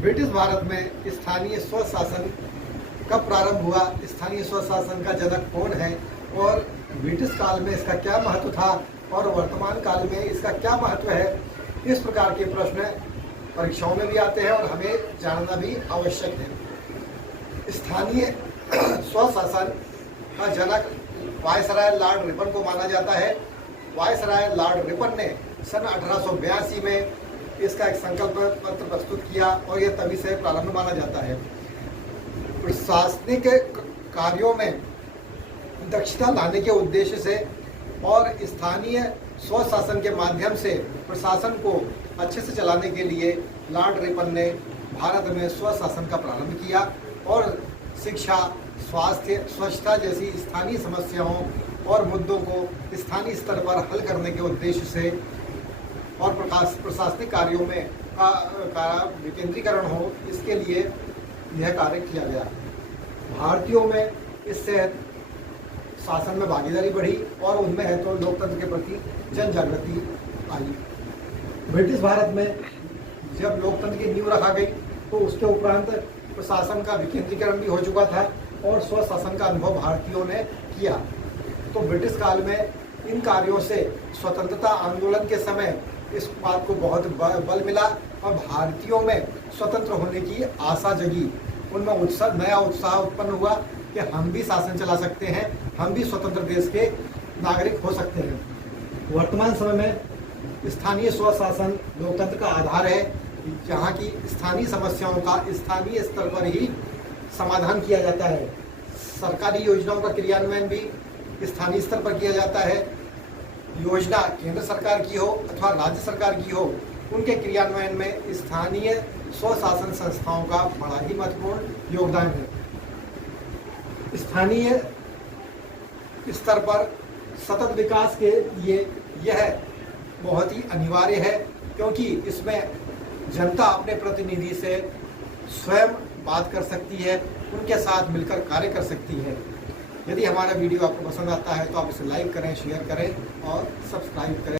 British Bharat में स्थानीय स्वशासन कब प्रारंभ हुआ, स्थानीय स्वशासन का जनक कौन है और ब्रिटिश काल में इसका क्या महत्व था और वर्तमान काल में इसका क्या महत्व है, इस प्रकार के प्रश्न परीक्षाओं में भी आते हैं और हमें जानना भी आवश्यक है। स्थानीय स्वशासन का जनक वायसराय लॉर्ड रिपन को माना जाता है। वायसराय लॉर्ड रिपन ने सन 1882 में इसका एक संकल्प पत्र प्रस्तुत किया और यह तभी से प्रारंभ माना जाता है। प्रशासनिक कार्यों में दक्षता लाने के उद्देश्य से और स्थानीय स्वशासन के माध्यम से प्रशासन को अच्छे से चलाने के लिए लॉर्ड रिपन ने भारत में स्वशासन का प्रारंभ किया और शिक्षा, स्वास्थ्य, स्वच्छता जैसी स्थानीय समस्याओं और मुद्दों को स्थानीय स्तर पर हल करने के उद्देश्य से और प्रशासनिक कार्यों में विकेंद्रीकरण हो, इसके लिए यह कार्य किया गया। भारतीयों में इससे शासन में भागीदारी बढ़ी और उनमें है तो लोकतंत्र के प्रति जन जागृति आई। ब्रिटिश भारत में जब लोकतंत्र की नींव रखा गई तो उसके उपरांत प्रशासन का विकेंद्रीकरण भी हो चुका था और स्वशासन का अनुभव भारतीयों ने किया। तो ब्रिटिश काल में इन कार्यों से स्वतंत्रता आंदोलन के समय इस बात को बहुत बल मिला और भारतीयों में स्वतंत्र होने की आशा जगी। उनमें नया उत्साह उत्पन्न हुआ कि हम भी शासन चला सकते हैं, हम भी स्वतंत्र देश के नागरिक हो सकते हैं। वर्तमान समय में स्थानीय स्वशासन लोकतंत्र का आधार है, जहाँ की स्थानीय समस्याओं का स्थानीय स्तर पर ही समाधान किया जाता है। सरकारी योजनाओं का क्रियान्वयन भी स्थानीय स्तर पर किया जाता है। योजना केंद्र सरकार की हो अथवा राज्य सरकार की हो, उनके क्रियान्वयन में स्थानीय स्वशासन संस्थाओं का बड़ा ही महत्वपूर्ण योगदान है। स्थानीय स्तर पर सतत विकास के लिए यह बहुत ही अनिवार्य है, क्योंकि इसमें जनता अपने प्रतिनिधि से स्वयं बात कर सकती है, उनके साथ मिलकर कार्य कर सकती है। यदि हमारा वीडियो आपको पसंद आता है तो आप इसे लाइक करें, शेयर करें और सब्सक्राइब करें।